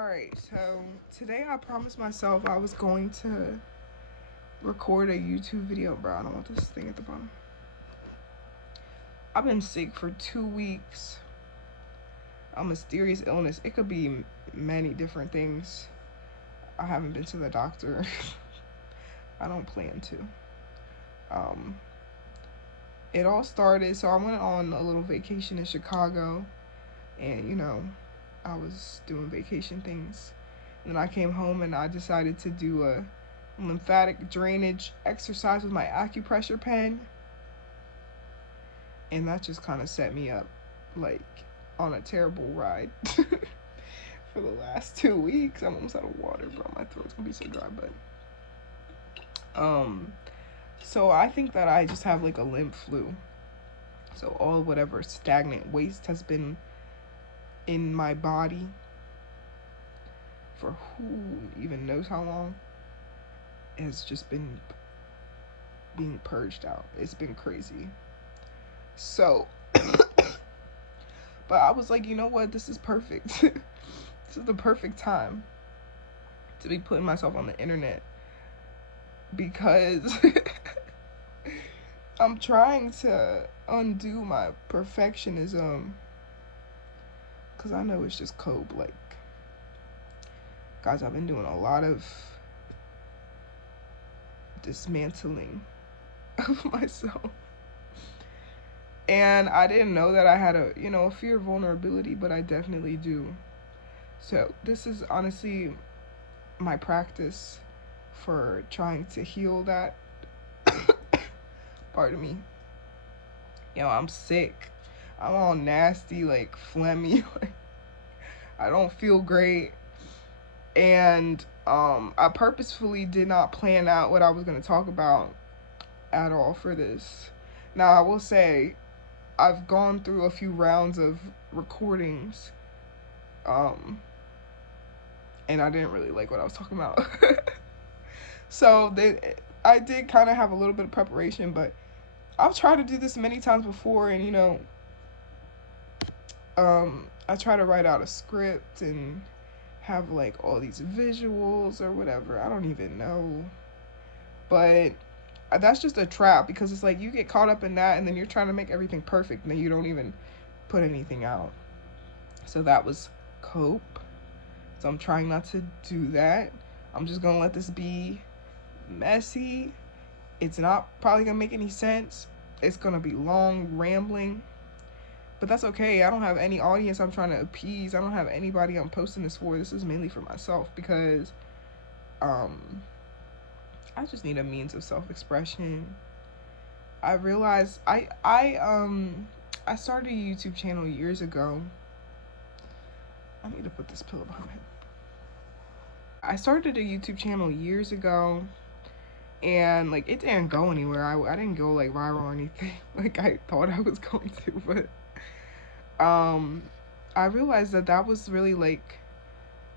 Alright, so today I promised myself I was going to record a YouTube video. Bro, I don't want this thing at the bottom. I've been sick for 2 weeks. A mysterious illness. It could be many different things. I haven't been to the doctor. I don't plan to. It all started, so I went on a little vacation in Chicago, and I was doing vacation things. And then I came home and I decided to do a lymphatic drainage exercise with my acupressure pen. And that just kind of set me up like on a terrible ride for the last 2 weeks. I'm almost out of water, bro. My throat's gonna be so dry, but so I think that I just have like a lymph flu. So all whatever stagnant waste has been in my body for who even knows how long has just been being purged out. It's been crazy. So but I was like, you know what, this is perfect. This is the perfect time to be putting myself on the internet, because I'm trying to undo my perfectionism, because I know it's just cope. Like, guys, I've been doing a lot of dismantling of myself, and I didn't know that I had a fear of vulnerability, but I definitely do. So this is honestly my practice for trying to heal that. Pardon me. I'm sick. I'm all nasty, like phlegmy. Like, I don't feel great. And I purposefully did not plan out what I was going to talk about at all for this. Now, I will say I've gone through a few rounds of recordings, and I didn't really like what I was talking about. So I did kind of have a little bit of preparation, but I've tried to do this many times before, and I try to write out a script and have like all these visuals or whatever. I don't even know, but that's just a trap, because it's like you get caught up in that, and then you're trying to make everything perfect, and then you don't even put anything out. So that was cope. So I'm trying not to do that. I'm just gonna let this be messy. It's not probably gonna make any sense. It's gonna be long, rambling, but that's okay. I don't have any audience I'm trying to appease. I don't have anybody I'm posting this for. This is mainly for myself, because I just need a means of self-expression. I realized I started a YouTube channel years ago. I need to put this pillow behind my head. I started a YouTube channel years ago, and like it didn't go anywhere. I didn't go like viral or anything like I thought I was going to, but I realized that was really like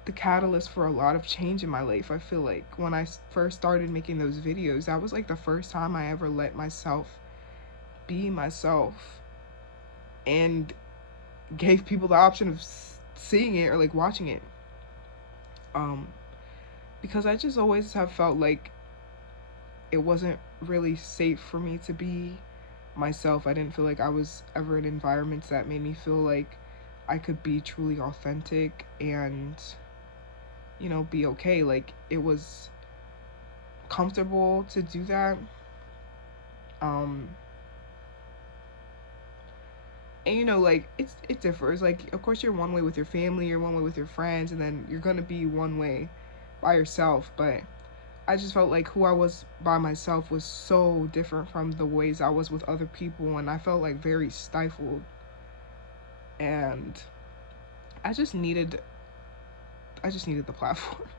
the catalyst for a lot of change in my life. I feel like when I first started making those videos, that was like the first time I ever let myself be myself and gave people the option of seeing it or like watching it. Because I just always have felt like it wasn't really safe for me to be myself. I didn't feel like I was ever in environments that made me feel like I could be truly authentic and be okay. Like, it was comfortable to do that. And like it differs. Like, of course you're one way with your family, you're one way with your friends, and then you're gonna be one way by yourself. But I just felt like who I was by myself was so different from the ways I was with other people, and I felt like very stifled. And I just needed the platform.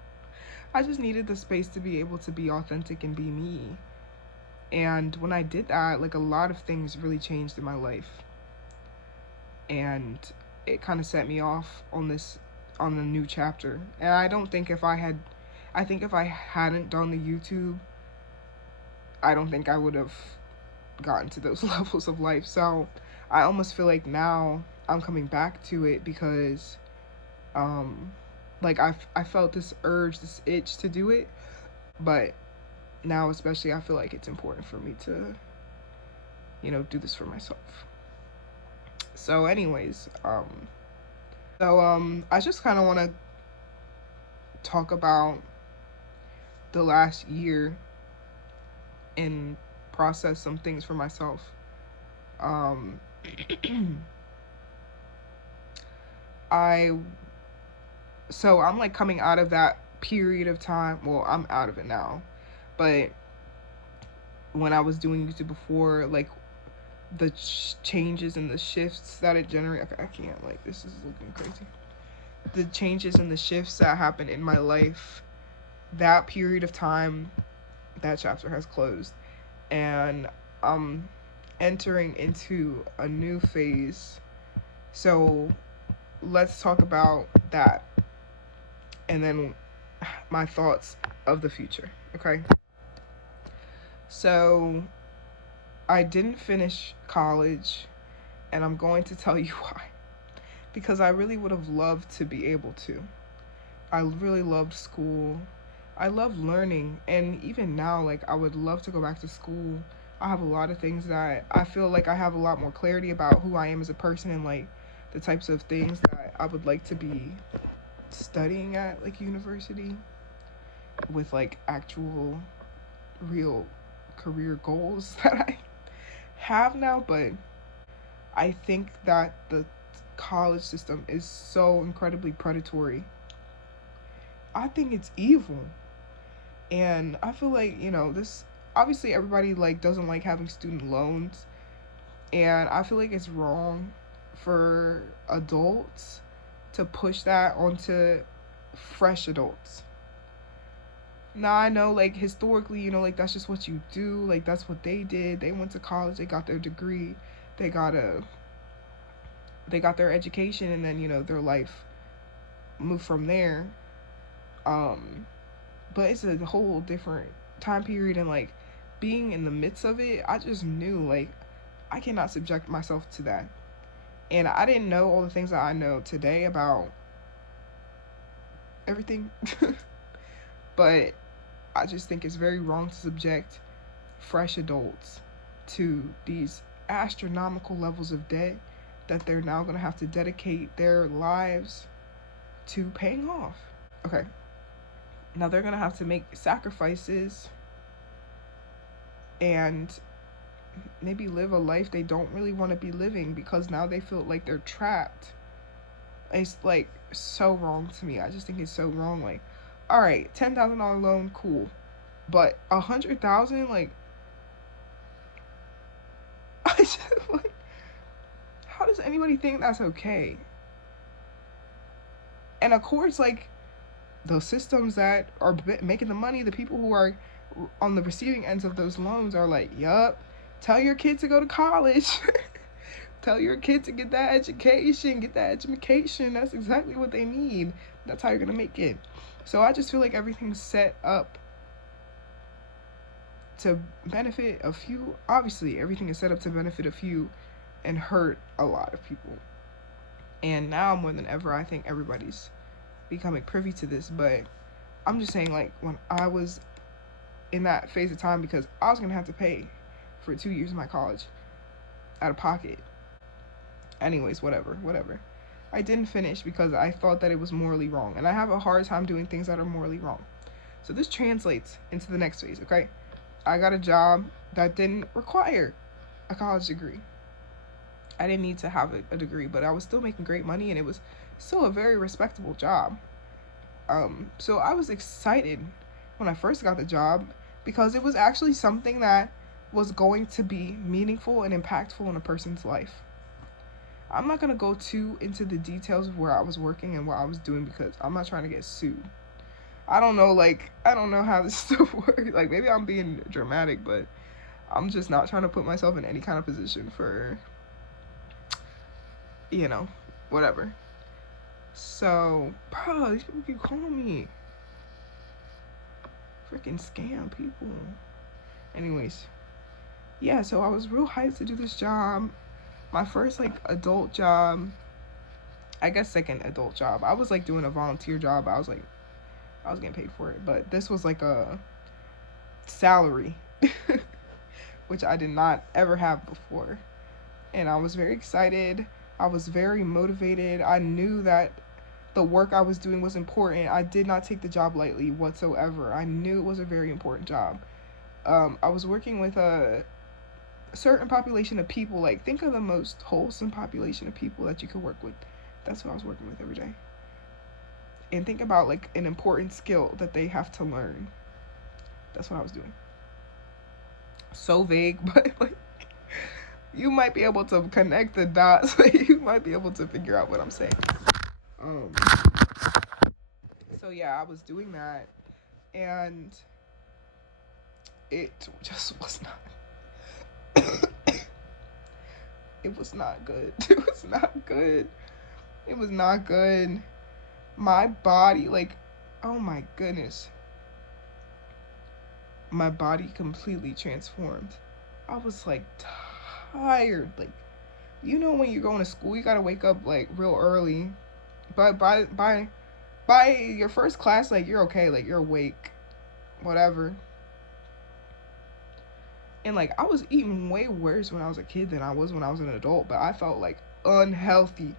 I just needed the space to be able to be authentic and be me. And when I did that, like, a lot of things really changed in my life. And it kind of set me off on a new chapter. And I think if I hadn't done the YouTube, I don't think I would have gotten to those levels of life. So I almost feel like now I'm coming back to it, because Like I felt this urge, this itch to do it, but now especially I feel like it's important for me to, do this for myself. So anyways, I just kind of want to talk about the last year and process some things for myself. Um, I so I'm like coming out of that period of time. Well, I'm out of it now, but when I was doing YouTube before, like the changes and the shifts that it generated. Okay, I can't, like, this is looking crazy. The changes and the shifts that happened in my life, that period of time, that chapter has closed, and I'm entering into a new phase. So let's talk about that, and then my thoughts of the future. Okay, so I didn't finish college, and I'm going to tell you why. Because I really would have loved to be able to. I really loved school. I love learning, and even now, like, I would love to go back to school. I have a lot of things that I feel like I have a lot more clarity about who I am as a person, and like the types of things that I would like to be studying at like university, with like actual real career goals that I have now. But I think that the college system is so incredibly predatory. I think it's evil. And I feel like, this, obviously everybody like doesn't like having student loans, and I feel like it's wrong for adults to push that onto fresh adults. Now I know, like, historically, like that's just what you do. Like, that's what they did. They went to college, they got their degree, they got their education, and then, their life moved from there. But it's a whole different time period, and like being in the midst of it, I just knew, like, I cannot subject myself to that. And I didn't know all the things that I know today about everything. But I just think it's very wrong to subject fresh adults to these astronomical levels of debt that they're now going to have to dedicate their lives to paying off. Okay. Now they're going to have to make sacrifices and maybe live a life they don't really want to be living, because now they feel like they're trapped. It's like so wrong to me. I just think it's so wrong. Like, all right, $10,000 loan, cool, but $100,000, like, I just, like, how does anybody think that's okay? And of course, like, the systems that are making the money, the people who are on the receiving ends of those loans are like, yup, tell your kid to go to college. Tell your kid to get that education, That's exactly what they need. That's how you're going to make it. So I just feel like everything's set up to benefit a few. Obviously, everything is set up to benefit a few and hurt a lot of people. And now more than ever, I think everybody's becoming privy to this. But I'm just saying, like, when I was in that phase of time, because I was going to have to pay for 2 years of my college out of pocket. Anyways, whatever. I didn't finish because I thought that it was morally wrong. And I have a hard time doing things that are morally wrong. So this translates into the next phase, okay? I got a job that didn't require a college degree. I didn't need to have a degree, but I was still making great money, and it was still a very respectable job. So I was excited when I first got the job, because it was actually something that was going to be meaningful and impactful in a person's life. I'm not going to go too into the details of where I was working and what I was doing, because I'm not trying to get sued. I don't know how this stuff works. Like, maybe I'm being dramatic, but I'm just not trying to put myself in any kind of position for, whatever. So, bro, these people keep calling me. Freaking scam people. Anyways, yeah, so I was real hyped to do this job. My first, like, adult job. I guess second adult job. I was like doing a volunteer job. I was like, I was getting paid for it, but this was like a salary, which I did not ever have before. And I was very excited. I was very motivated. I knew that the work I was doing was important. I did not take the job lightly whatsoever. I knew it was a very important job. I was working with a certain population of people. Like, think of the most wholesome population of people that you could work with. That's what I was working with every day. And think about like an important skill that they have to learn. That's what I was doing. So vague, but like you might be able to connect the dots. You might be able to figure out what I'm saying. Um, so yeah, I was doing that, and it just was not. It was not good. It was not good. It was not good. My body, like, oh my goodness, my body completely transformed. I was like tired. Like, you know, when you're going to school, you gotta wake up like real early. But by your first class, like you're okay, like you're awake, whatever. And like I was eating way worse when I was a kid than I was when I was an adult. But I felt like unhealthy.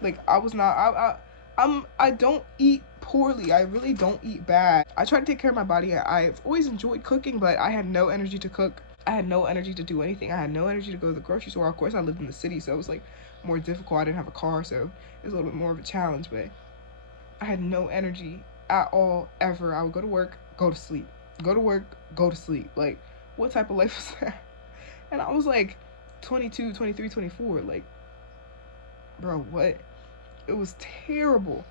Like I was not. I don't eat poorly. I really don't eat bad. I try to take care of my body. I've always enjoyed cooking, but I had no energy to cook. I had no energy to do anything. I had no energy to go to the grocery store. Of course, I lived in the city, so it was like more difficult. I didn't have a car, so it was a little bit more of a challenge. But I had no energy at all ever. I would go to work, go to sleep, go to work, go to sleep. Like, what type of life was that? And I was like 22, 23, 24. Like, bro, what? It was terrible.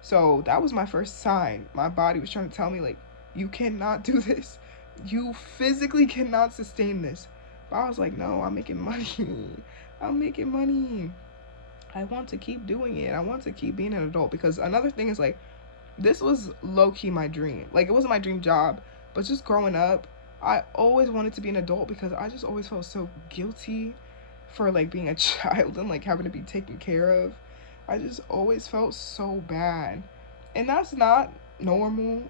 So that was my first sign. My body was trying to tell me, like, you cannot do this. You physically cannot sustain this. But I was like, no, I'm making money. I'm making money. I want to keep doing it. I want to keep being an adult. Because another thing is, like, this was low-key my dream. Like, it wasn't my dream job. But just growing up, I always wanted to be an adult because I just always felt so guilty for, like, being a child and, like, having to be taken care of. I just always felt so bad. And that's not normal.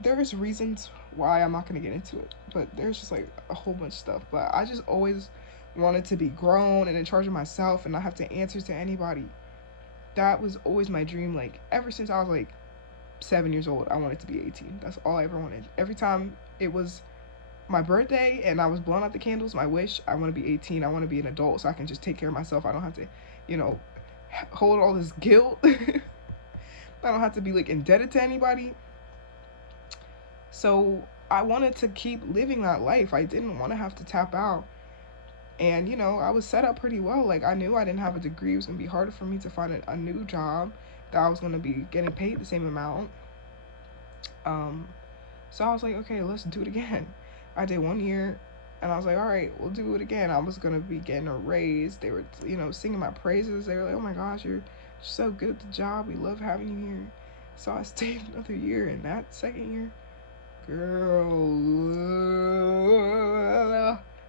There's reasons why. I'm not going to get into it. But there's just, like, a whole bunch of stuff. But I just always wanted to be grown and in charge of myself and not have to answer to anybody. That was always my dream. Like, ever since I was, like, 7 years old, I wanted to be 18. That's all I ever wanted. Every time it was my birthday and I was blowing out the candles, my wish, I want to be 18. I want to be an adult so I can just take care of myself. I don't have to, you know, hold all this guilt. I don't have to be like indebted to anybody. So I wanted to keep living that life. I didn't want to have to tap out. And, you know, I was set up pretty well. Like, I knew I didn't have a degree. It was going to be harder for me to find a new job that I was going to be getting paid the same amount. So I was like, okay, let's do it again. I did 1 year, and I was like, all right, we'll do it again. I was going to be getting a raise. They were, you know, singing my praises. They were like, oh, my gosh, you're so good at the job. We love having you here. So I stayed another year, and that second year, girl,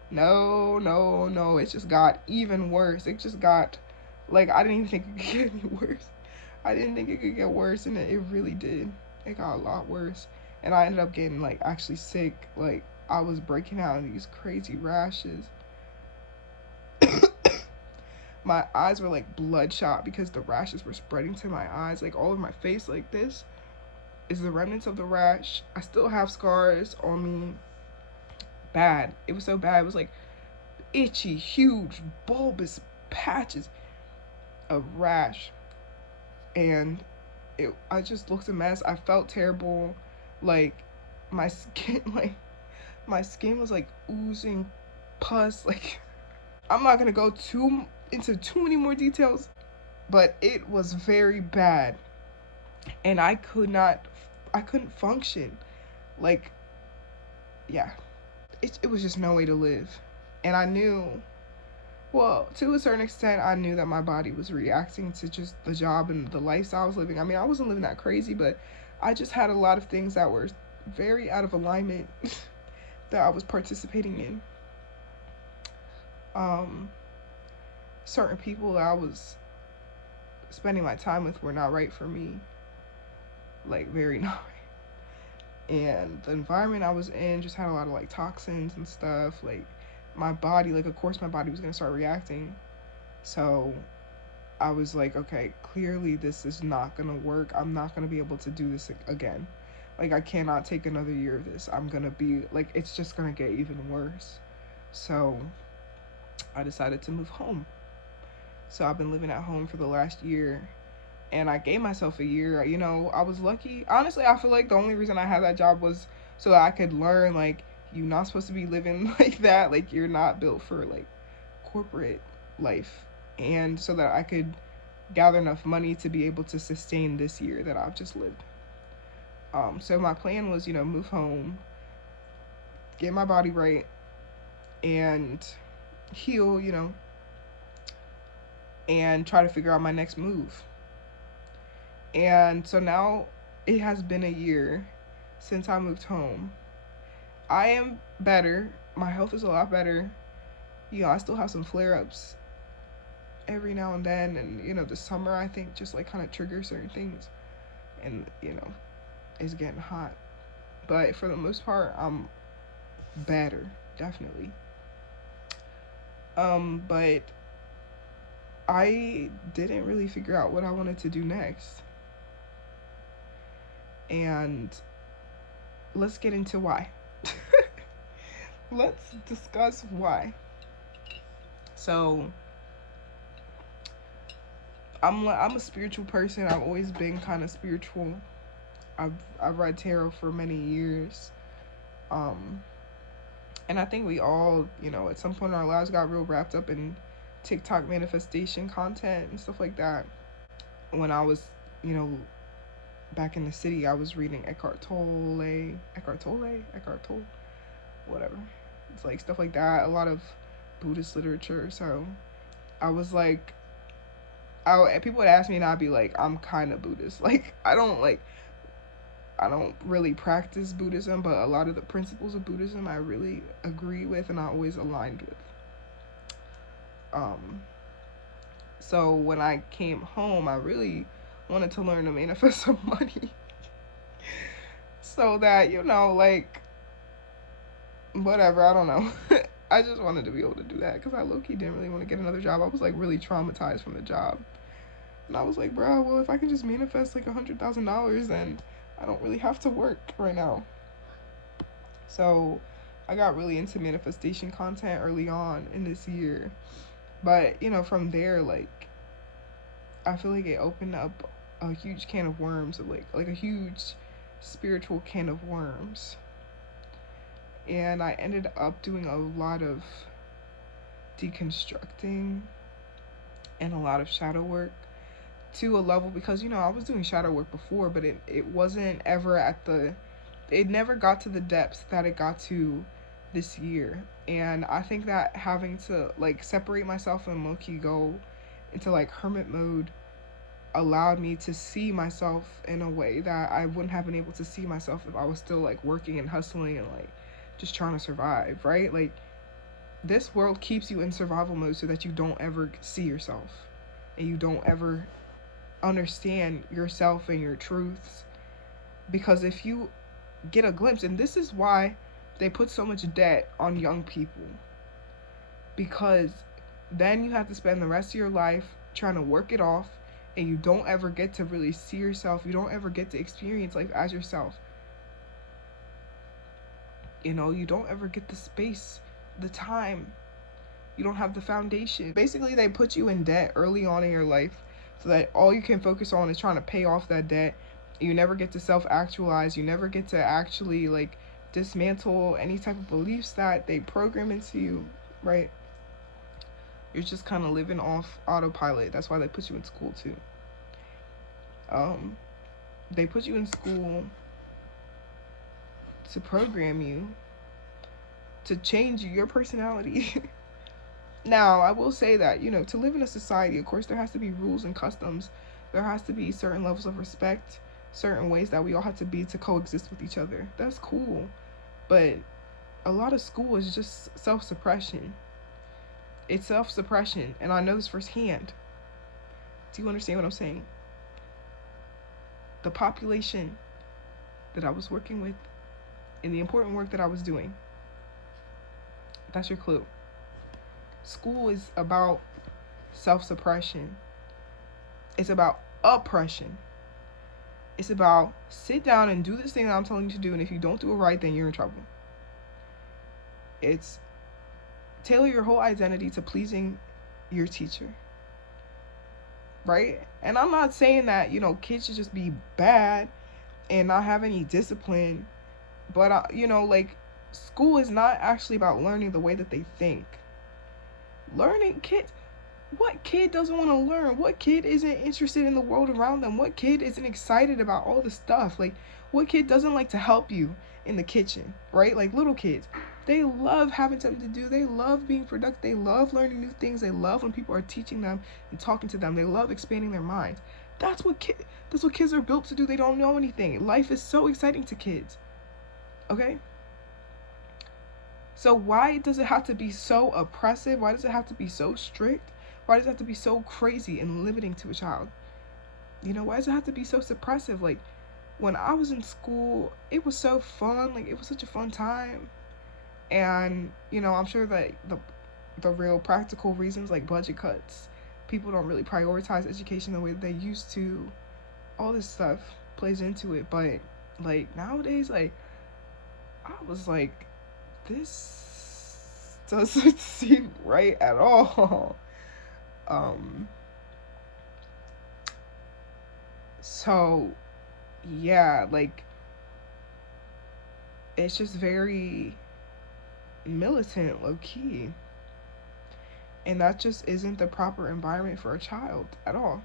no. It just got even worse. It just got, like, I didn't even think it could get any worse. I didn't think it could get worse, and it really did. It got a lot worse. And I ended up getting, like, actually sick. Like, I was breaking out in these crazy rashes. My eyes were, like, bloodshot because the rashes were spreading to my eyes. Like, all over my face, like this is the remnants of the rash. I still have scars on me. Bad. It was so bad. It was, like, itchy, huge, bulbous patches of rash. And I just looked a mess. I felt terrible. Like, my skin was like oozing pus. Like, I'm not gonna go into too many more details, but it was very bad, and I couldn't function. Like, yeah, it was just no way to live. And I knew, well, to a certain extent, I knew that my body was reacting to just the job and the lifestyle I was living. I mean, I wasn't living that crazy, but I just had a lot of things that were very out of alignment that I was participating in. Certain people that I was spending my time with were not right for me. Like, very not right. And the environment I was in just had a lot of like toxins and stuff. Like, my body, like, of course, my body was gonna start reacting. So I was like, okay, clearly this is not gonna work. I'm not gonna be able to do this again. Like, I cannot take another year of this. I'm gonna be like, it's just gonna get even worse. So I decided to move home. So I've been living at home for the last year, and I gave myself a year. You know, I was lucky. Honestly, I feel like the only reason I had that job was so that I could learn, like, you're not supposed to be living like that. Like, you're not built for like corporate life. And so that I could gather enough money to be able to sustain this year that I've just lived. So my plan was, you know, move home, get my body right, and heal, you know, and try to figure out my next move. And so now it has been a year since I moved home. I am better. My health is a lot better. You know, I still have some flare ups every now and then. And, you know, the summer, I think, just like kind of triggers certain things. And, you know, it's getting hot. But for the most part, I'm better, definitely. But I didn't really figure out what I wanted to do next. And let's get into why. Let's discuss why. So, I'm a spiritual person. I've always been kind of spiritual. I've read tarot for many years. Um, and I think we all, you know, at some point in our lives got real wrapped up in TikTok manifestation content and stuff like that. When I was, you know, back in the city, I was reading Eckhart Tolle, whatever. It's like stuff like that. A lot of Buddhist literature. So I was like, people would ask me, and I'd be like, I'm kind of Buddhist. Like, I don't really practice Buddhism, but a lot of the principles of Buddhism I really agree with, and I always aligned with. So when I came home, I really wanted to learn to manifest some money. So that, you know, like, whatever, I don't know. I just wanted to be able to do that because I low-key didn't really want to get another job. I was like really traumatized from the job. And I was like, bro, well, if I can just manifest like $100,000, then I don't really have to work right now. So I got really into manifestation content early on in this year. But, you know, from there, like, I feel like it opened up a huge can of worms, like a huge spiritual can of worms. And I ended up doing a lot of deconstructing and a lot of shadow work to a level, because, you know, I was doing shadow work before, but it wasn't ever it never got to the depths that it got to this year. And I think that having to like separate myself and low-key go into like hermit mode allowed me to see myself in a way that I wouldn't have been able to see myself if I was still like working and hustling and like just trying to survive, right? Like, this world keeps you in survival mode so that you don't ever see yourself and you don't ever understand yourself and your truths. Because if you get a glimpse, and this is why they put so much debt on young people, because then you have to spend the rest of your life trying to work it off, and you don't ever get to really see yourself. You don't ever get to experience life as yourself. You know, you don't ever get the space, the time. You don't have the foundation. Basically, they put you in debt early on in your life so that all you can focus on is trying to pay off that debt. You never get to self-actualize. You never get to actually, like, dismantle any type of beliefs that they program into you, right? You're just kind of living off autopilot. That's why they put you in school, too. They put you in school to program you, to change your personality. Now, I will say that, you know, to live in a society, of course, there has to be rules and customs. There has to be certain levels of respect, certain ways that we all have to be to coexist with each other. That's cool. But a lot of school is just self-suppression. It's self-suppression, and I know this firsthand. Do you understand what I'm saying? The population that I was working with and the important work that I was doing. That's your clue. School is about self suppression, it's about oppression. It's about sit down and do this thing that I'm telling you to do, and if you don't do it right, then you're in trouble. It's tailor your whole identity to pleasing your teacher, right? And I'm not saying that, kids should just be bad and not have any discipline, but, like, school is not actually about learning the way that they think. Learning kids, what kid doesn't want to learn? What kid isn't interested in the world around them? What kid isn't excited about all the stuff? Like, what kid doesn't like to help you in the kitchen, right? Like, little kids, they love having something to do. They love being productive. They love learning new things. They love when people are teaching them and talking to them. They love expanding their minds. That's what kids are built to do. They don't know anything. Life is so exciting to kids. Okay? So why does it have to be so oppressive? Why does it have to be so strict? Why does it have to be so crazy and limiting to a child? Why does it have to be so suppressive? Like, when I was in school, it was so fun. Like, it was such a fun time. And, I'm sure that the real practical reasons, like budget cuts, people don't really prioritize education the way that they used to. All this stuff plays into it. But, like, nowadays, like, I was like, this doesn't seem right at all. So yeah, like, it's just very militant, low key. And that just isn't the proper environment for a child at all.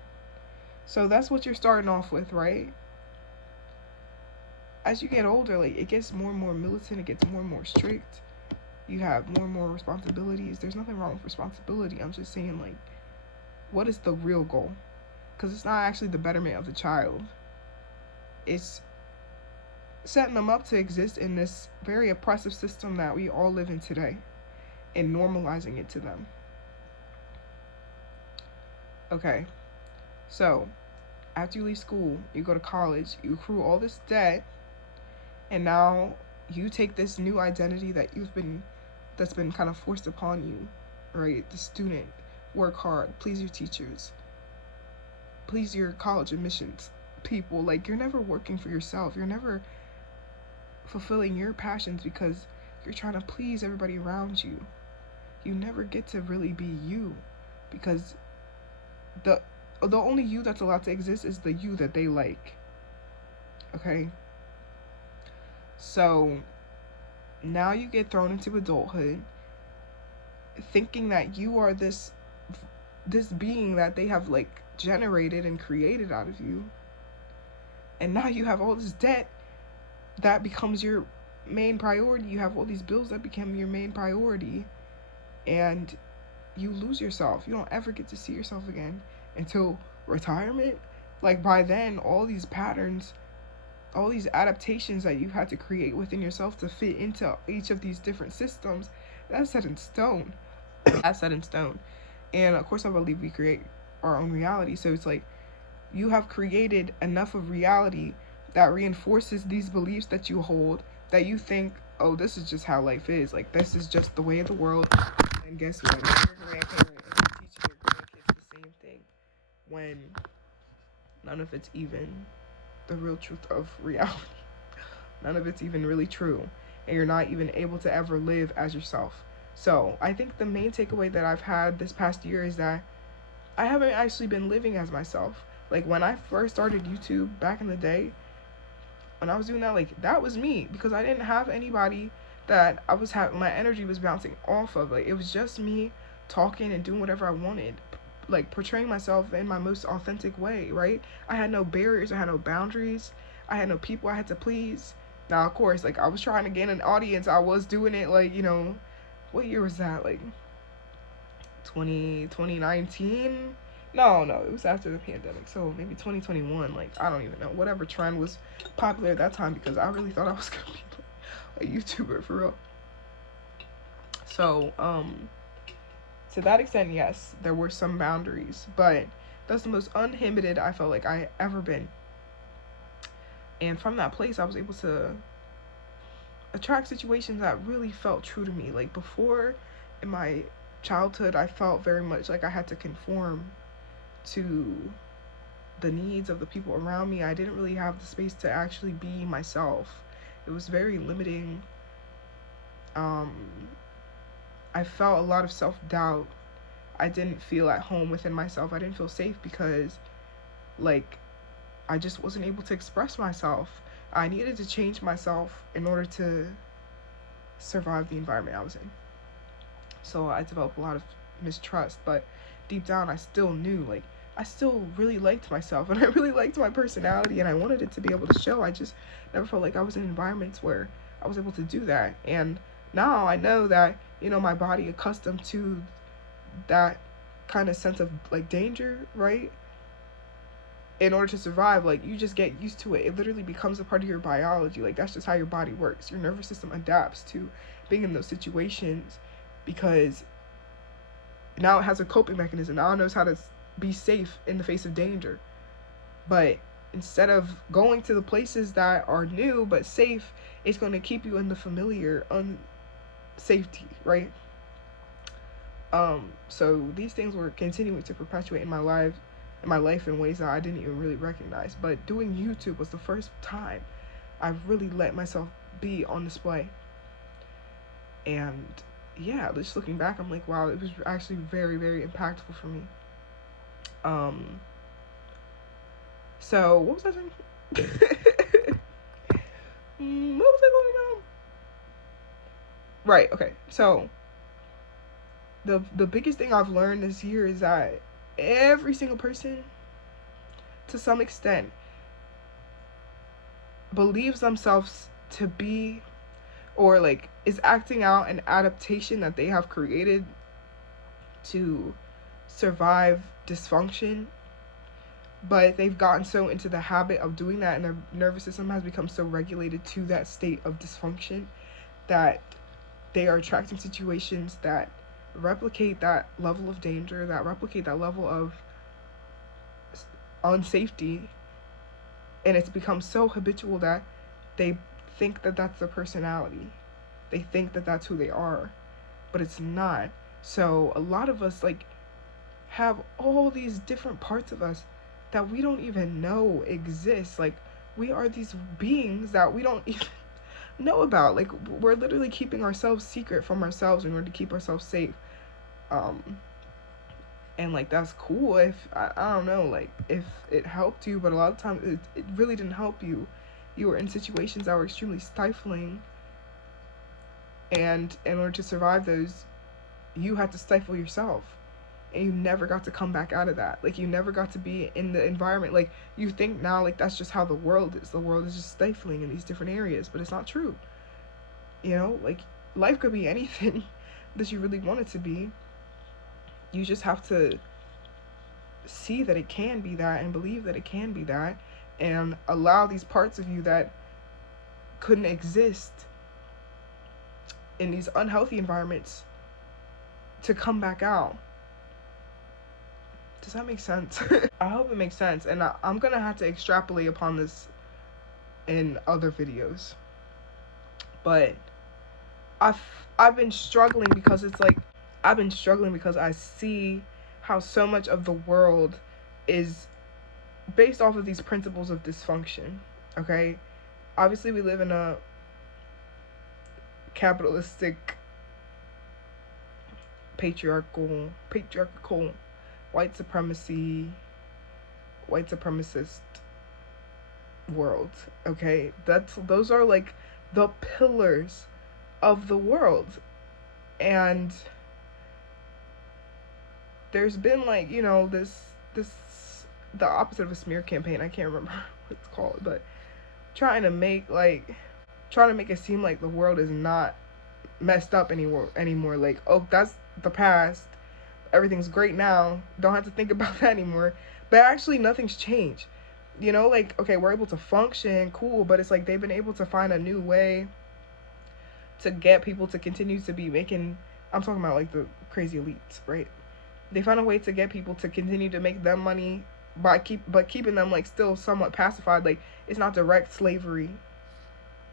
So that's what you're starting off with, right? As you get older, like, it gets more and more militant, it gets more and more strict. You have more and more responsibilities. There's nothing wrong with responsibility. I'm just saying, like, what is the real goal? Because it's not actually the betterment of the child. It's setting them up to exist in this very oppressive system that we all live in today and normalizing it to them. Okay, so after you leave school, you go to college, you accrue all this debt, and now you take this new identity that's been kind of forced upon you, right? The student, work hard, please your teachers, please your college admissions people. Like, you're never working for yourself. You're never fulfilling your passions because you're trying to please everybody around you. You never get to really be you because the only you that's allowed to exist is the you that they like. Okay? So now you get thrown into adulthood thinking that you are this being that they have, like, generated and created out of you. And now you have all this debt that becomes your main priority. You have all these bills that become your main priority. And you lose yourself. You don't ever get to see yourself again until retirement. Like, by then, all these patterns, all these adaptations that you've had to create within yourself to fit into each of these different systems, that's set in stone. That's set in stone. And of course, I believe we create our own reality. So it's like you have created enough of reality that reinforces these beliefs that you hold, that you think, oh, this is just how life is. Like, this is just the way of the world. And guess what? Your grandparent is teaching your grandkids the same thing when none of it's even the real truth of reality. None of it's even really true. And you're not even able to ever live as yourself. So I think the main takeaway that I've had this past year is that I haven't actually been living as myself. Like, when I first started YouTube back in the day, when I was doing that, like, that was me, because I didn't have anybody that I was having, my energy was bouncing off of. Like, it was just me talking and doing whatever I wanted, like, portraying myself in my most authentic way, right? I had no barriers, I had no boundaries, I had no people I had to please. Now, of course, like, I was trying to gain an audience. I was doing it, like, what year was that? Like, 2019? No, it was after the pandemic, so maybe 2021. Like, I don't even know. Whatever trend was popular at that time, because I really thought I was gonna be a YouTuber for real. So, to that extent, yes, there were some boundaries, but That's the most uninhibited I felt like I ever been. And from that place, I was able to attract situations that really felt true to me. Like before, in my childhood, I felt very much like I had to conform to the needs of the people around me. I didn't really have the space to actually be myself. It was very limiting. Um, I felt a lot of self doubt. I didn't feel at home within myself. I didn't feel safe because, like, I just wasn't able to express myself. I needed to change myself in order to survive the environment I was in. So I developed a lot of mistrust, but deep down I still knew, like, I still really liked myself and I really liked my personality and I wanted it to be able to show. I just never felt like I was in environments where I was able to do that. And now I know that, my body accustomed to that kind of sense of like danger, right? In order to survive, like, you just get used to it. It literally becomes a part of your biology. Like, that's just how your body works. Your nervous system adapts to being in those situations because now it has a coping mechanism. Now it knows how to be safe in the face of danger. But instead of going to the places that are new but safe, it's going to keep you in the familiar unsafety, right? So these things were continuing to perpetuate in my life in ways that I didn't even really recognize. But doing YouTube was the first time I really let myself be on display. And yeah, just looking back, I'm like, wow, it was actually very, very impactful for me. So what was I saying? What was I going on? Right, okay. So the biggest thing I've learned this year is that every single person, to some extent, believes themselves to be, or like is acting out an adaptation that they have created to survive dysfunction, but they've gotten so into the habit of doing that and their nervous system has become so regulated to that state of dysfunction that they are attracting situations that replicate that level of danger, that replicate that level of unsafety, and it's become so habitual that they think that that's their personality. They think that that's who they are, but it's not. So a lot of us like have all these different parts of us that we don't even know exist. Like, we are these beings that we don't even know about. Like, we're literally keeping ourselves secret from ourselves in order to keep ourselves safe. And like, that's cool if I don't know, like, if it helped you, but a lot of times it really didn't help you. You were in situations that were extremely stifling, and in order to survive those, you had to stifle yourself, and you never got to come back out of that. Like, you never got to be in the environment. Like, you think now, like, that's just how the world is. The world is just stifling in these different areas, but it's not true. Like, life could be anything that you really want it to be. You just have to see that it can be that and believe that it can be that, and allow these parts of you that couldn't exist in these unhealthy environments to come back out. Does that make sense? I hope it makes sense, and I'm gonna have to extrapolate upon this in other videos. But I've been struggling because it's like I've been struggling because I see how so much of the world is based off of these principles of dysfunction. Okay, obviously we live in a capitalistic, patriarchal, white supremacist world. Okay, those are like the pillars of the world, and there's been like, this the opposite of a smear campaign. I can't remember what it's called, but trying to make it seem like the world is not messed up anymore. Like, oh, that's the past. Everything's great now. Don't have to think about that anymore. But actually, nothing's changed. Like, okay, we're able to function, cool, but it's like they've been able to find a new way to get people to continue to be making. I'm talking about like the crazy elites, right? They found a way to get people to continue to make them money keeping them like still somewhat pacified. Like, it's not direct slavery,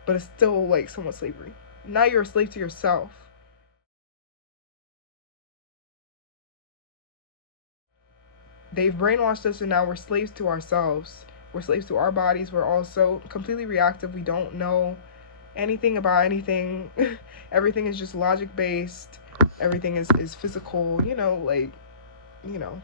but it's still like somewhat slavery. Now you're a slave to yourself. They've brainwashed us, and now we're slaves to ourselves. We're slaves to our bodies. We're also completely reactive. We don't know anything about anything. Everything is just logic based. Everything is physical, like, you know.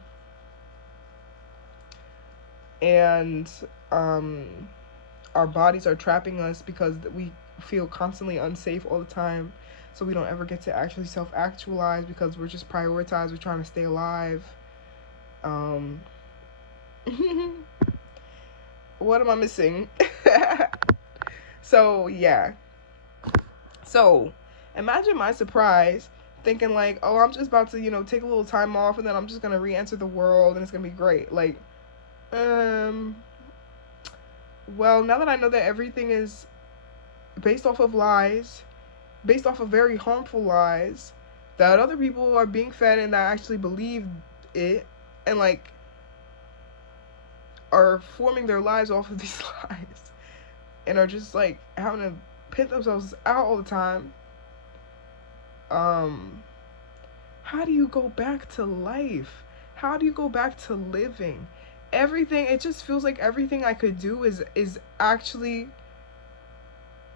And our bodies are trapping us because we feel constantly unsafe all the time. So we don't ever get to actually self-actualize because we're just prioritized. We're trying to stay alive. What am I missing? So, yeah. So, imagine my surprise thinking like, oh, I'm just about to, take a little time off and then I'm just going to re-enter the world and it's going to be great. Like, well, now that I know that everything is based off of lies, based off of very harmful lies, that other people are being fed and that actually believe it and like are forming their lives off of these lies and are just like having to pit themselves out all the time. How do you go back to life? How do you go back to living? Everything, it just feels like everything I could do is actually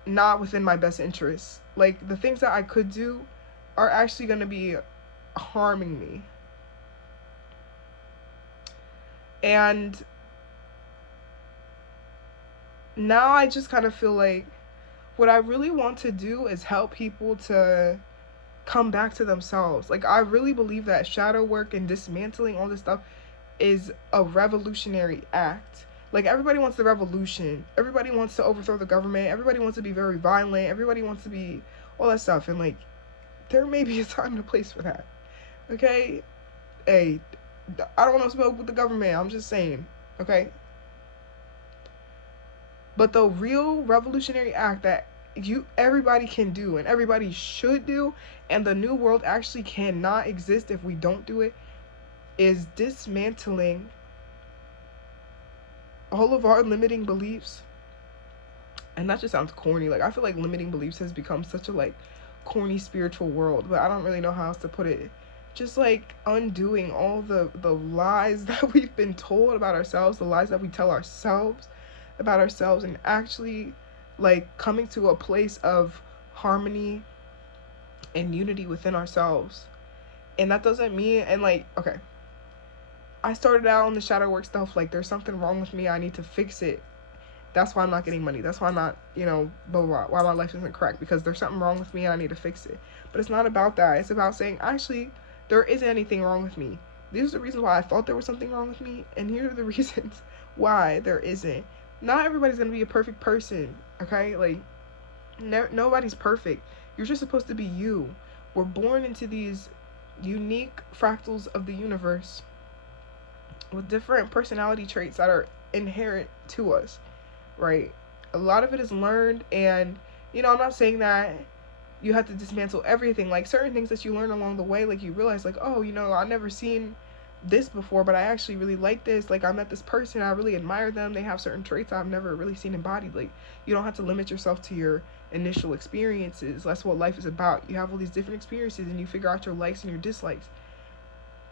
not within my best interest. Like, the things that I could do are actually going to be harming me. And now I just kind of feel like what I really want to do is help people to come back to themselves. Like, I really believe that shadow work and dismantling all this stuff is a revolutionary act. Like, everybody wants the revolution. Everybody wants to overthrow the government. Everybody wants to be very violent. Everybody wants to be all that stuff. And, like, there may be a time and a place for that. Okay? Hey, I don't want to smoke with the government. I'm just saying. Okay? But the real revolutionary act that everybody can do and everybody should do, and the new world actually cannot exist if we don't do it, is dismantling all of our limiting beliefs. And that just sounds corny. Like, I feel like limiting beliefs has become such a like corny spiritual world, but I don't really know how else to put it. Just like undoing all the lies that we've been told about ourselves, the lies that we tell ourselves about ourselves, and actually like coming to a place of harmony and unity within ourselves. And that doesn't mean, and like, okay, I started out on the shadow work stuff, like there's something wrong with me, I need to fix it. That's why I'm not getting money. That's why I'm not, blah, blah, blah, why my life isn't correct, because there's something wrong with me and I need to fix it. But it's not about that. It's about saying, actually, there isn't anything wrong with me. These are the reasons why I thought there was something wrong with me, and here are the reasons why there isn't. Not everybody's going to be a perfect person, okay? Like, nobody's perfect. You're just supposed to be you. We're born into these unique fractals of the universe with different personality traits that are inherent to us, right? A lot of it is learned, and I'm not saying that you have to dismantle everything. Like, certain things that you learn along the way, like, you realize, like, oh, I've never seen this before, but I actually really like this. Like, I met this person, I really admire them, they have certain traits I've never really seen embodied. Like, you don't have to limit yourself to your initial experiences. That's what life is about. You have all these different experiences and you figure out your likes and your dislikes.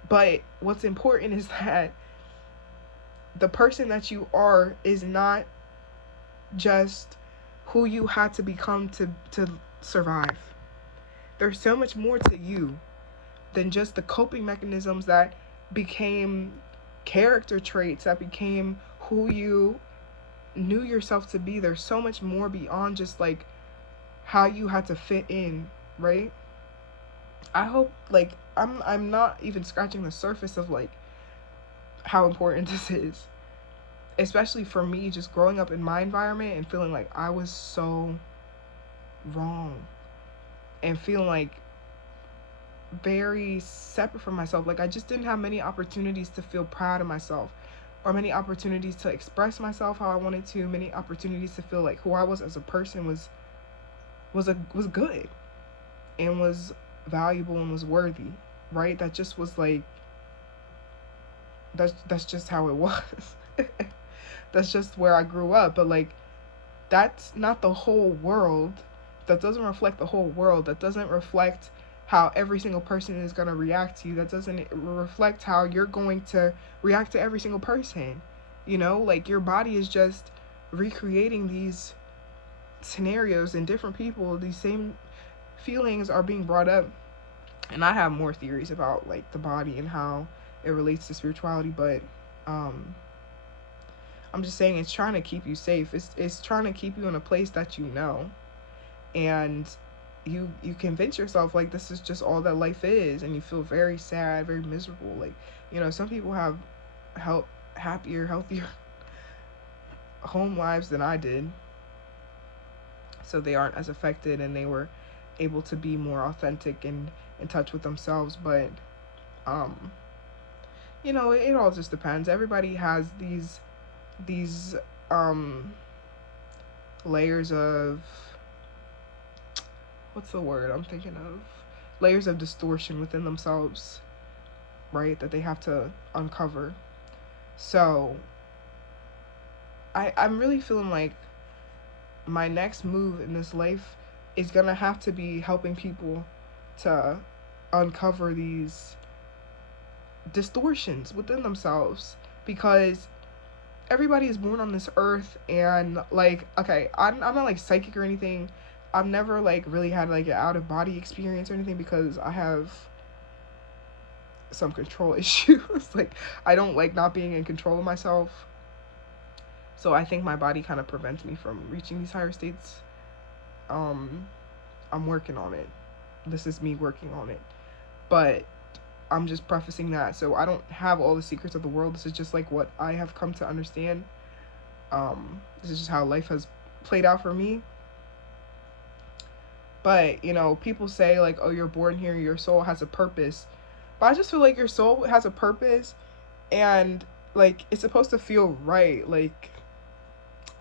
But what's important is that the person that you are is not just who you had to become to survive. There's so much more to you than just the coping mechanisms that became character traits, that became who you knew yourself to be. There's so much more beyond just like how you had to fit in, right? I hope, like, I'm not even scratching the surface of like how important this is, especially for me, just growing up in my environment and feeling like I was so wrong and feeling like very separate from myself. Like, I just didn't have many opportunities to feel proud of myself, or many opportunities to express myself how I wanted to, many opportunities to feel like who I was as a person was good and was valuable and was worthy, right? That just was like That's just how it was. That's just where I grew up. But like, that's not the whole world. That doesn't reflect the whole world. That doesn't reflect how every single person is going to react to you. That doesn't reflect how you're going to react to every single person. You know, like your body is just recreating these scenarios in different people. These same feelings are being brought up. And I have more theories about like the body and how it relates to spirituality, but um I'm just saying it's trying to keep you safe. It's trying to keep you in a place that you know. And you convince yourself like this is just all that life is, and you feel very sad, very miserable. Like, you know, some people have happier, healthier home lives than I did. So they aren't as affected, and they were able to be more authentic and in touch with themselves. But um you know, it all just depends. Everybody has these um layers of, what's the word I'm thinking of, layers of distortion within themselves, right, that they have to uncover. So I'm really feeling like my next move in this life is gonna have to be helping people to uncover these distortions within themselves, because everybody is born on this earth, and like, okay, I'm not like psychic or anything. I've never like really had like an out of body experience or anything, because I have some control issues. Like, I don't like not being in control of myself. So I think my body kind of prevents me from reaching these higher states. um I'm working on it. This is me working on it. But I'm just prefacing that, so I don't have all the secrets of the world. This is just like what I have come to understand. This is just how life has played out for me. But, you know, people say like, oh, you're born here, your soul has a purpose. But I just feel like your soul has a purpose, and like it's supposed to feel right. Like,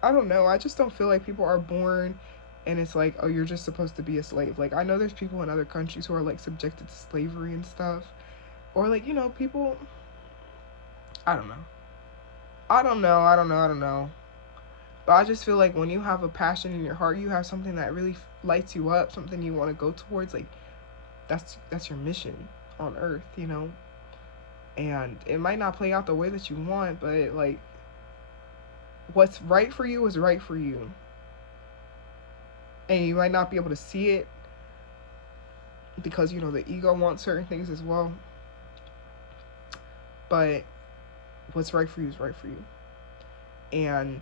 I don't know. I just don't feel like people are born and it's like, oh, you're just supposed to be a slave. Like, I know there's people in other countries who are like subjected to slavery and stuff. Or like, you know, people, I don't know. I don't know. But I just feel like when you have a passion in your heart, you have something that really lights you up, something you want to go towards, like that's your mission on earth, you know? And it might not play out the way that you want, but like what's right for you is right for you. And you might not be able to see it because, you know, the ego wants certain things as well. But what's right for you is right for you. And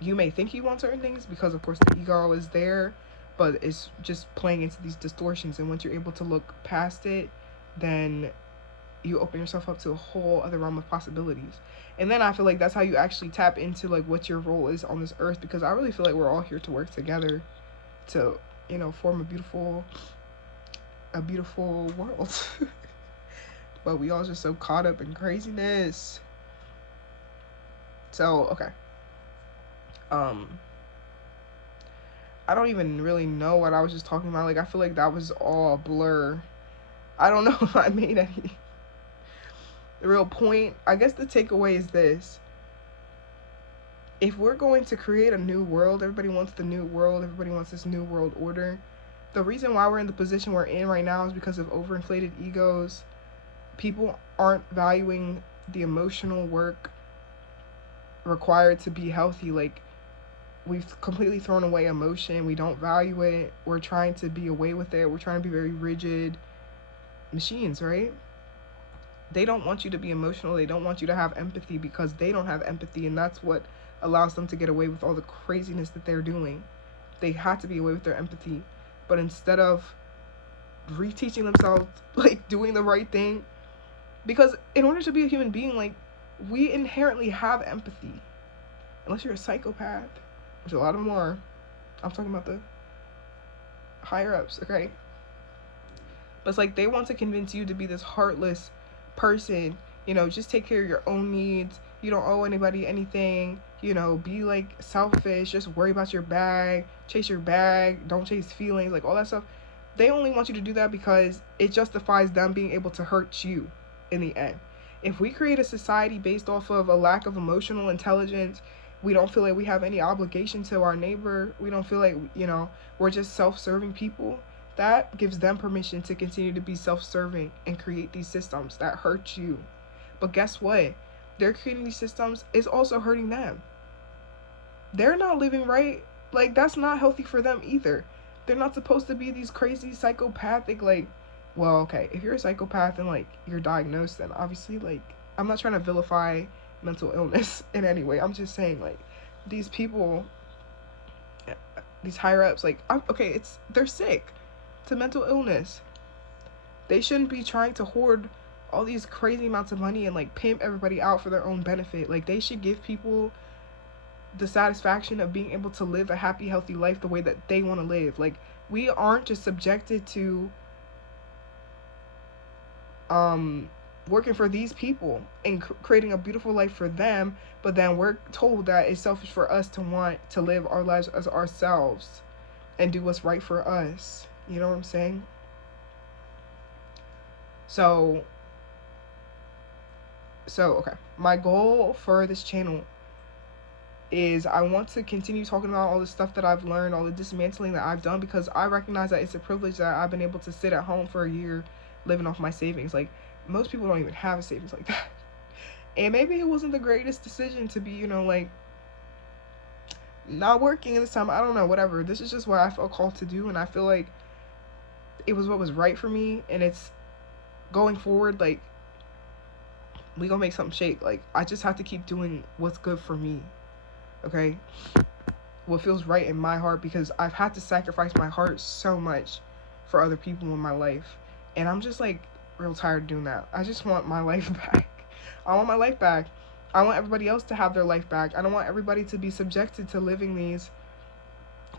you may think you want certain things because, of course, the ego is there, but it's just playing into these distortions. And once you're able to look past it, then you open yourself up to a whole other realm of possibilities. And then I feel like that's how you actually tap into like what your role is on this earth, because I really feel like we're all here to work together to, you know, form a beautiful world. But we all just so caught up in craziness. So, okay. I don't even really know what I was just talking about. Like, I feel like that was all a blur. I don't know if I made any real point. I guess the takeaway is this: if we're going to create a new world, everybody wants the new world, everybody wants this new world order. The reason why we're in the position we're in right now is because of overinflated egos. People aren't valuing the emotional work required to be healthy. Like, we've completely thrown away emotion. We don't value it. We're trying to be away with it. We're trying to be very rigid machines, right? They don't want you to be emotional. They don't want you to have empathy because they don't have empathy, and that's what allows them to get away with all the craziness that they're doing. They have to be away with their empathy. But instead of reteaching themselves, like doing the right thing, because in order to be a human being, like, we inherently have empathy. Unless you're a psychopath, which a lot of them are. I'm talking about the higher ups, okay? But it's like they want to convince you to be this heartless person, you know, just take care of your own needs. You don't owe anybody anything, you know, be like selfish, just worry about your bag, chase your bag, don't chase feelings, like all that stuff. They only want you to do that because it justifies them being able to hurt you in the end. If we create a society based off of a lack of emotional intelligence, we don't feel like we have any obligation to our neighbor, we don't feel like, we're just self-serving people, that gives them permission to continue to be self-serving and create these systems that hurt you. But guess what? They're creating these systems is also hurting them. They're not living right. Like, that's not healthy for them either. They're not supposed to be these crazy psychopathic, like, well, okay, if you're a psychopath and like you're diagnosed, then obviously, like, I'm not trying to vilify mental illness in any way. I'm just saying, like, these people, these higher ups, like, okay, they're sick to mental illness. They shouldn't be trying to hoard all these crazy amounts of money and like pimp everybody out for their own benefit. Like, they should give people the satisfaction of being able to live a happy, healthy life the way that they want to live. Like, we aren't just subjected to working for these people and creating a beautiful life for them, but then we're told that it's selfish for us to want to live our lives as ourselves and do what's right for us. You know what I'm saying? So okay, my goal for this channel is I want to continue talking about all the stuff that I've learned, all the dismantling that I've done, because I recognize that it's a privilege that I've been able to sit at home for a year living off my savings. Like, most people don't even have a savings like that. And maybe it wasn't the greatest decision to be, like, not working in this time. I don't know, whatever. This is just what I felt called to do, and I feel like it was what was right for me, and it's going forward, like, we gonna make something shake. Like, I just have to keep doing what's good for me. Okay, what feels right in my heart, because I've had to sacrifice my heart so much for other people in my life, and I'm just like real tired of doing that. I just want my life back. I want my life back. I want everybody else to have their life back. I don't want everybody to be subjected to living these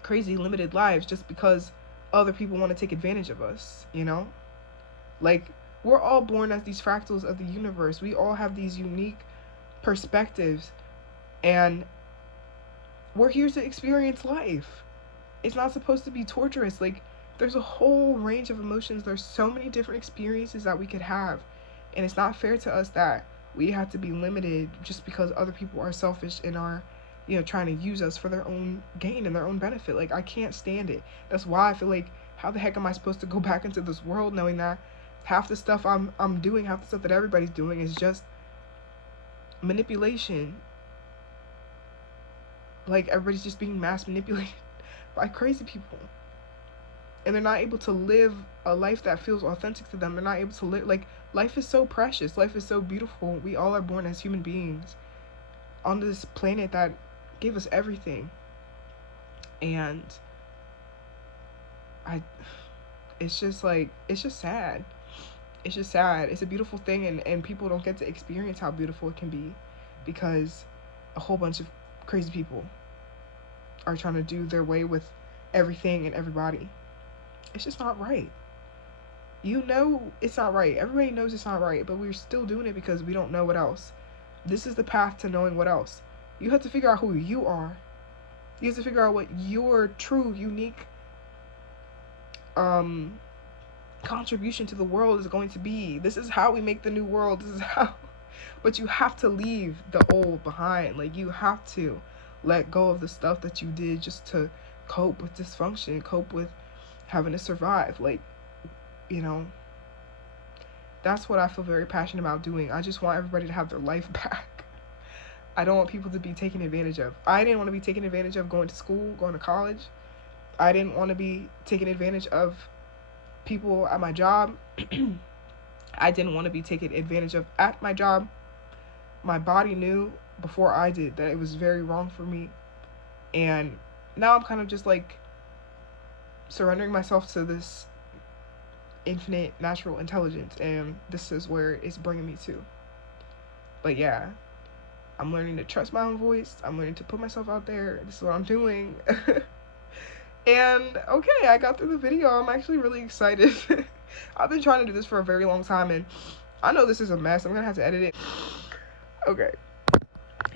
crazy limited lives just because other people want to take advantage of us, Like, we're all born as these fractals of the universe. We all have these unique perspectives, and we're here to experience life. It's not supposed to be torturous. Like, there's a whole range of emotions. There's so many different experiences that we could have. And it's not fair to us that we have to be limited just because other people are selfish and are, trying to use us for their own gain and their own benefit. Like, I can't stand it. That's why I feel like, how the heck am I supposed to go back into this world knowing that half the stuff I'm doing, half the stuff that everybody's doing is just manipulation. Like, everybody's just being mass manipulated by crazy people. And they're not able to live a life that feels authentic to them. They're not able to live, like, life is so precious. Life is so beautiful. We all are born as human beings on this planet that gave us everything. And it's just sad. It's just sad. It's a beautiful thing, and people don't get to experience how beautiful it can be because a whole bunch of crazy people are trying to do their way with everything and everybody. It's just not right. It's not right. Everybody knows it's not right, but we're still doing it because we don't know what else. This is the path to knowing what else. You have to figure out who you are. You have to figure out what your true, unique contribution to the world is going to be. This is how we make the new world. This is how. But you have to leave the old behind. Like, you have to let go of the stuff that you did just to cope with dysfunction, cope with having to survive. Like, that's what I feel very passionate about doing. I just want everybody to have their life back. I don't want people to be taken advantage of. I didn't want to be taken advantage of going to school, going to college. I didn't want to be taken advantage of people at my job. I didn't want to be taken advantage of at my job. My body knew before I did that it was very wrong for me. And now I'm kind of just like surrendering myself to this infinite natural intelligence, and this is where it's bringing me to. But yeah, I'm learning to trust my own voice. I'm learning to put myself out there. This is what I'm doing. And okay, I got through the video. I'm actually really excited. I've been trying to do this for a very long time, and I know this is a mess. I'm gonna have to edit it. Okay,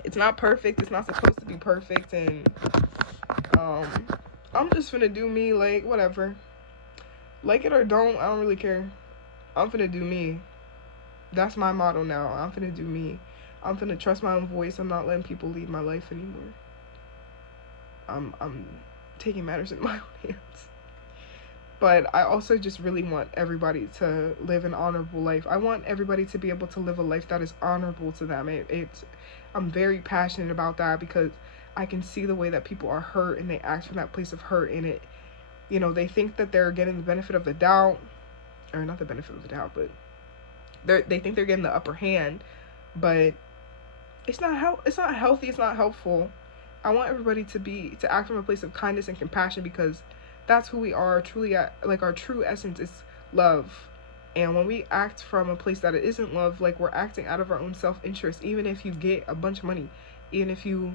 it's not perfect. It's not supposed to be perfect, and I'm just finna do me. Like, whatever, like it or don't, I don't really care. I'm finna do me. That's my motto now. I'm finna do me. I'm finna trust my own voice. I'm not letting people lead my life anymore. I'm taking matters in my own hands. But I also just really want everybody to live an honorable life. I want everybody to be able to live a life that is honorable to them. I'm very passionate about that because I can see the way that people are hurt and they act from that place of hurt, and it, you know, they think that they're getting the benefit of the doubt, or not the benefit of the doubt, but they think they're getting the upper hand, but it's not healthy, it's not helpful. I want everybody to act from a place of kindness and compassion, because that's who we are truly. Like, our true essence is love. And when we act from a place that it isn't love, like, we're acting out of our own self-interest. Even if you get a bunch of money, even if you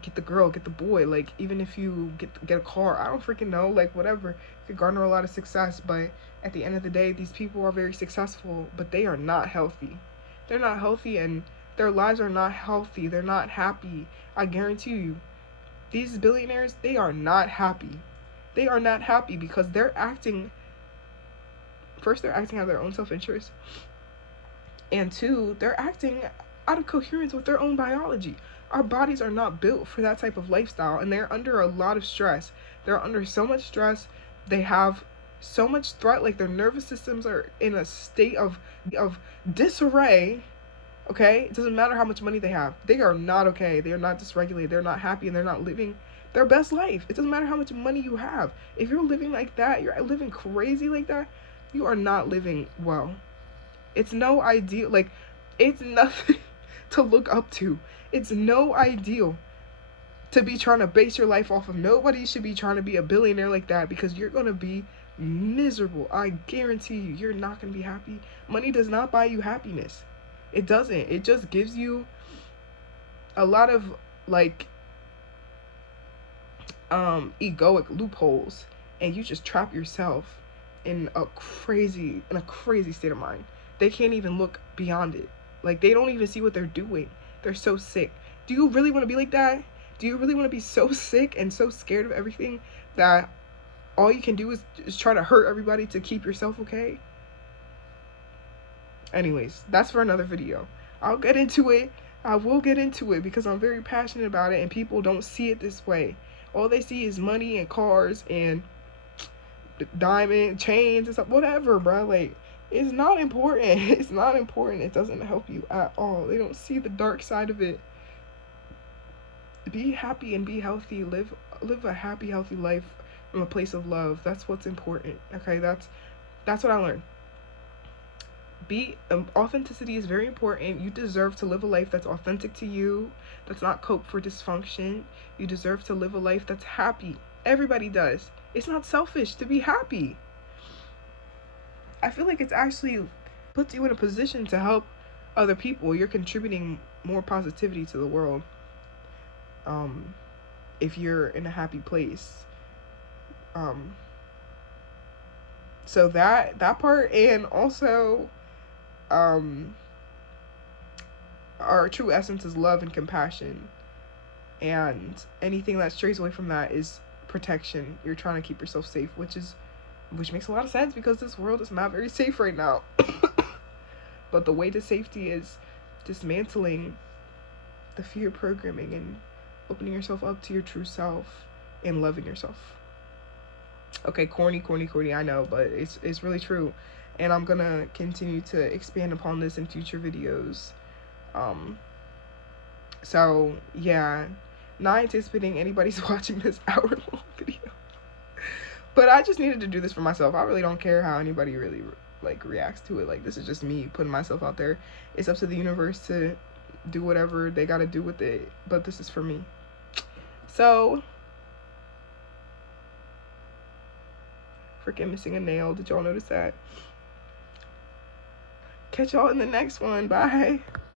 get the girl, get the boy, like, even if you get a car, I don't freaking know, like, whatever, you could garner a lot of success, but at the end of the day, these people are very successful, but they are not healthy. They're not healthy, and their lives are not healthy. They're not happy. I guarantee you, these billionaires, they are not happy. They are not happy because they're acting out of their own self-interest, and two, they're acting out of coherence with their own biology. Our bodies are not built for that type of lifestyle, and they're under a lot of stress. They're under so much stress. They have so much threat, like, their nervous systems are in a state of disarray. Okay, it doesn't matter how much money they have. They are not okay. They are not dysregulated. They're not happy, and they're not living their best life. It doesn't matter how much money you have. If you're living like that, you're living crazy like that, you are not living well. It's no ideal. Like, it's nothing to look up to. It's no ideal to be trying to base your life off of. Nobody should be trying to be a billionaire like that, because you're going to be miserable. I guarantee you, you're not going to be happy. Money does not buy you happiness. It doesn't. It just gives you a lot of, like, egoic loopholes, and you just trap yourself in a crazy state of mind. They can't even look beyond it. Like, they don't even see what they're doing. They're so sick. Do you really want to be like that? Do you really want to be so sick and so scared of everything that all you can do is try to hurt everybody to keep yourself okay? Anyways, that's for another video. I'll get into it. I will get into it because I'm very passionate about it, and people don't see it this way. All they see is money and cars and diamond chains and stuff, whatever, bro. Like, it's not important. It's not important. It doesn't help you at all. They don't see the dark side of it. Be happy and be healthy. Live a happy, healthy life from a place of love. That's what's important. Okay, that's what I learned. Authenticity is very important. You deserve to live a life that's authentic to you, that's not cope for dysfunction. You deserve to live a life that's happy. Everybody does. It's not selfish to be happy. I feel like it's actually puts you in a position to help other people. You're contributing more positivity to the world if you're in a happy place. So that part, and also our true essence is love and compassion, and anything that strays away from that is protection. You're trying to keep yourself safe, which makes a lot of sense because this world is not very safe right now. But the way to safety is dismantling the fear programming and opening yourself up to your true self and loving yourself. Okay, corny, I know, but it's really true. And I'm gonna continue to expand upon this in future videos. So yeah, not anticipating anybody's watching this hour-long video. But I just needed to do this for myself. I really don't care how anybody really, like, reacts to it. Like, this is just me putting myself out there. It's up to the universe to do whatever they gotta do with it. But this is for me. So, freaking missing a nail. Did y'all notice that? Catch y'all in the next one. Bye.